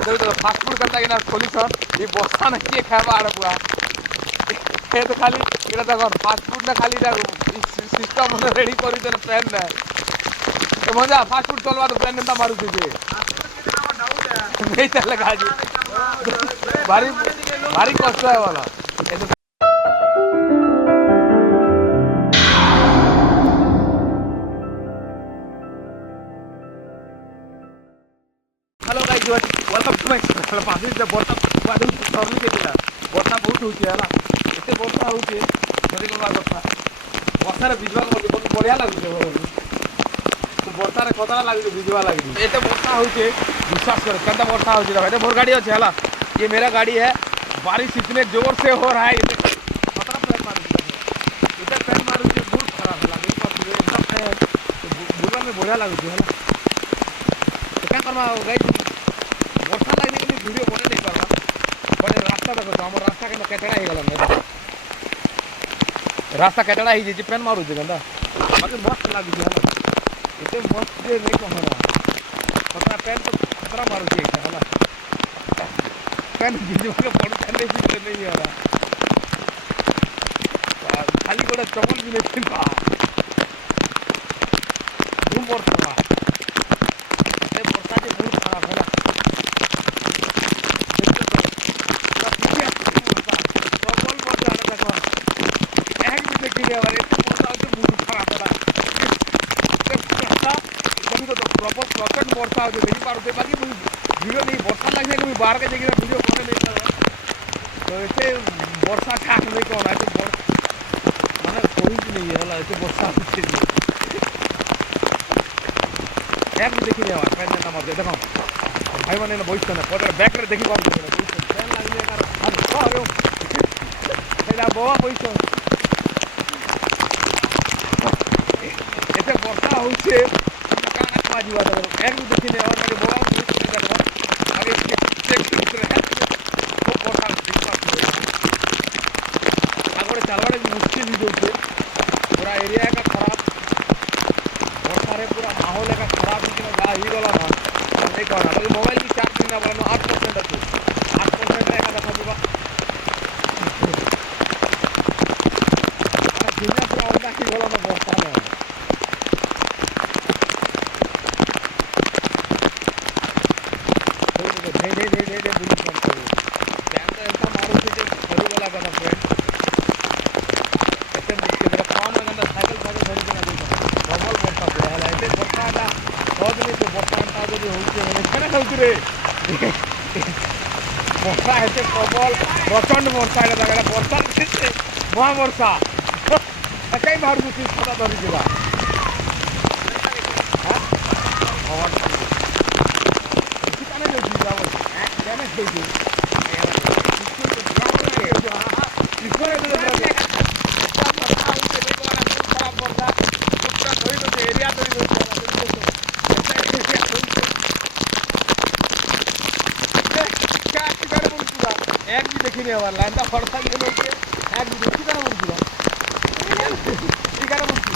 Fast food करता ना solution ये बस्ता ना किए खावा आड़े पूरा ये तो खाली ये देखो फास्ट फूड ना खाली सिस्टम रेडी कर प्लान ना ये मजा फास्ट फूड चलवा तो प्लान एंता मारू तुझे नहीं चल आज भारी भारी कष्ट है वाला hello guys welcome to my channel पासी जे वर्षा बादल सरलु केतिला वर्षा बहुत होची हैला एते वर्षा होची मते कोन वर्षा वर्षा रे बिजवा बहुत बढ़िया लागु तो वर्षा रे खतरा लागु बिजवा लागु एते वर्षा होची विश्वास कर कंदा वर्षा होची भाई मोर गाड़ी ଅଛି हैला ये मेरा गाड़ी है बारिश इतने जोर से हो रहा है ये खतरा पैर मारू इधर पैर मारू के बहुत खराब लागे गूगल में बढ़िया लागु हैला तो क्या करना गाइस वर्षा लगने के लिए वीडियो बने नहीं करना बट रास्ता देखो तो हमर रास्ता के केटड़ा ही गला रास्ता केटड़ा ही जे पेन मारू जे गंदा मते मस्त लागु जे हला एते मस्त जे नहीं कहना पता पेन तो खतरा मारू जे हला पेन जिजवा के पड़ चले भी नहीं हो रहा खाली कोड़ा चमल भी नहीं थिका धूम वर्षा ए वर्षा जे बहुत खराब है प्रचंड वर्षा हो देखी पारे बाकी वीडियो नहीं वर्षा लगे कि बाहर के जगह वीडियो बने नहीं कर तो ऐसे वर्षा खास नहीं कौन है माने कोई नहीं है ऐसे वर्षा एक भी देखी नहीं पैन ना मत देखो भाई मैंने बैठ ना पड़े बैक रे देखी पार फैन लगने कार अरे एटा बोवा बैठ एते वर्षा होছে जीवा एक भी देखी नहीं और आगे बोला आगे चेक तो वर्षा आगे चलवाड़े मुश्किल ही जो पूरा एरिया का खराब वर्षा रे पूरा माहौल का खराब ही गला ना नहीं कहना तो मोबाइल की चार्ज नहीं बोला 8% अच्छे 8% रे का देखा जीवा माने दुनिया पूरा ओंडा की गला ना वर्षा में वर्षा ऐसे प्रबल प्रचंड वर्षा वर्षा महावर्षा कई बाहर मुझे छता धरी जीवा एक भी देखी नहीं हमारा लाइन का फर्सा ये लोग के एक भी देखी ना मुझे ठीक है ना मुझे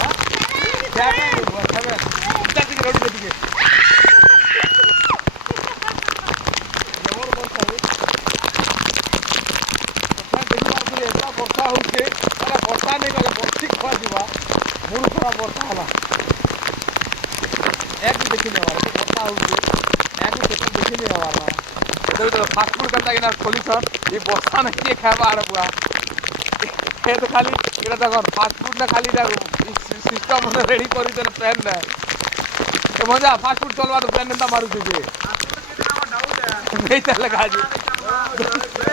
हां क्या है वो सब उल्टा की रोड पे दिखे जोर वर्षा है तो देखी बार फिर ऐसा वर्षा होते अरे वर्षा नहीं गले बर्षी खा जीवा मूड खराब वर्षा हला एक भी देखी नहीं हमारा वर्षा होते एक भी देखी नहीं हमारा तो फास्ट फूड करता ना सोल्यूशन ये बस्ता ना किए खावा आड़े पूरा ये तो खाली ये देखो फास्ट फूड ना खाली सिस्टम रेडी कर प्लान ना ये मजा फास्ट फूड चलवा तो प्लान एंता मारू तुझे नहीं चल आज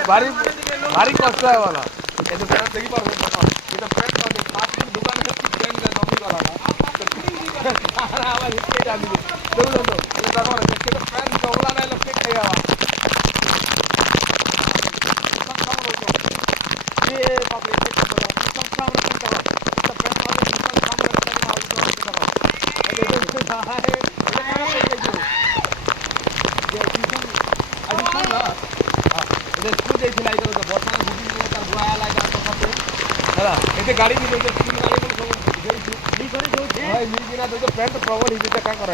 भारी भारी कष्ट है वाला ये तो प्लान देखी पार ये तो प्लान फास्ट फूड दुकान में प्लान ना नमी वाला सारा आवाज इसके डाली दे ये देखो देखो प्लान चौला ना लपके खाया गाड़ी भी प्रबल ही क्या करा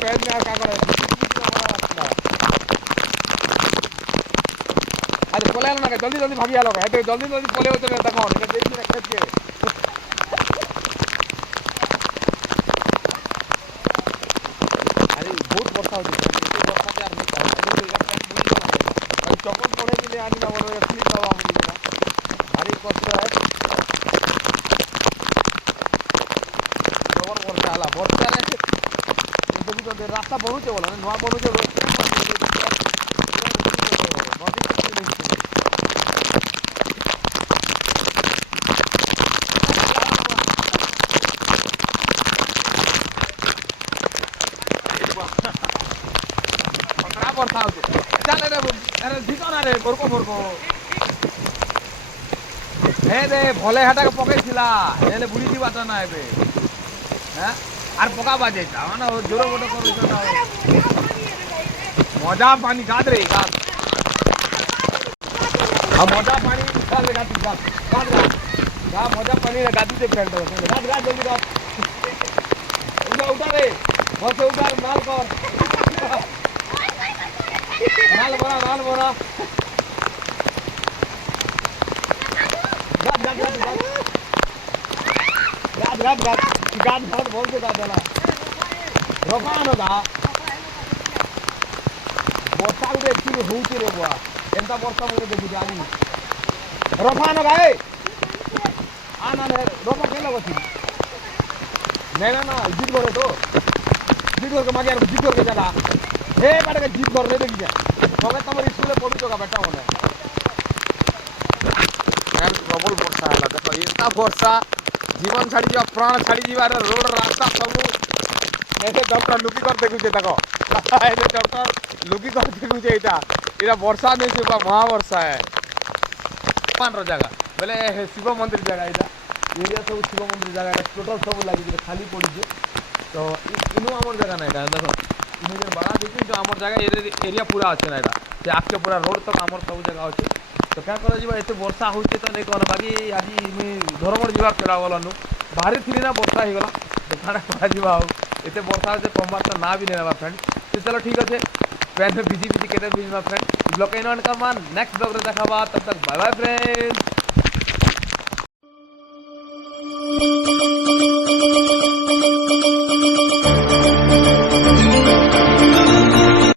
ফ্যান না কা করে আরে পলে না জলদি জলদি ভাবি আলো এটা জলদি জলদি পলে হতে দেখো এটা দেখি না খেতে আরে বহুত বর্ষা হচ্ছে বর্ষাতে আর নিতে হয় চকল পড়ে দিলে আনি না বড় স্লিপ হওয়া আমি না ভারী কষ্ট হয় খবর বর্ষা হলা বর্ষারে দেখি তো রাস্তা বনুছে বলো না নয়া বনুছে বর্ষা হচ্ছে চালে রে আরে দিতো না রে বরকো বরকো হে রে ভলে হাটাকে পকাইছিলা এলে বুড়ি দিবা তো না এবে হ্যাঁ আর পোকা বাজেটা মানে জোরে বড় করছ না মজা পানি গাদ রে গাদ মজা পানি গাদ রে গাদ গাদ গাদ গা মজা পানি রে গাদি তে ফ্রেন্ড গাদ গাদ জলদি গাদ উঠা উঠা রে বসে উঠা মাল কর মাল বড়া গাদ গাদ গাদ গাদ গাদ গাদ গাদ গাদ বলতে গাদ না রফানো দা ବର୍ଷା ଗୋଟେ ଏକ୍ଚୁଆଲି ହଉଛି ରେ ବୁଆ ଏନ୍ତା ବର୍ଷା ମୁଁ ଦେଖୁଛି ଆଜି ରଫା ନ ଗାଏ ଆ ନା ରଫା କେନ ବସି ନେନା ନା ଜିତ করে তো জিত করে মাগে আর জিত করে জানা হে বাটাকে জিত করে রে দেখি যা তবে তোমার স্কুলে পড়ুছ কা বেটা মনে আর প্রবল বর্ষা ହେଲା দেখো ଏନ୍ତା ବର୍ଷା জীবন ছাড়ি যাওয়া প্রাণ ছাড়ি যাবার রোড রাস্তা ସବୁ এসে ডক্টর লুকি করে দেখুছে দেখো এসে ডক্টর লুকি করে দেখুছে এটা বর্ষা নেই বা মহাবর্ষা পানর জায়গা বেলে শিব মন্দির জায়গা এটা এরিয়া সব শিব মন্দির জায়গা এটা টোটাল সব লাগিছে খালি পড়িছে তো ইনু আমার জায়গা না এটা দেখো ইনু যে বাড়া দেখি তো আমার জায়গা এরিয়া পুরা আছে না এটা সে আজকে পুরা রোড তক আমার সব জায়গা আছে তো क्या करा जीवा एते वर्षा होचे तो नहीं कहना बाकी आज धर्मर जीवा पेला गलनु बाहरी थी ना वर्षा हो गला तो खाना करा जीवा एते वर्षा होचे कमबार तो ना भी नेबा फ्रेंड तो चलो ठीक है फ्रेंड बिजी बिजी केते बिजी मा फ्रेंड ब्लॉग इन ऑन कर मान नेक्स्ट ब्लॉग रे देखाबा तब तक बाय बाय फ्रेंड्स।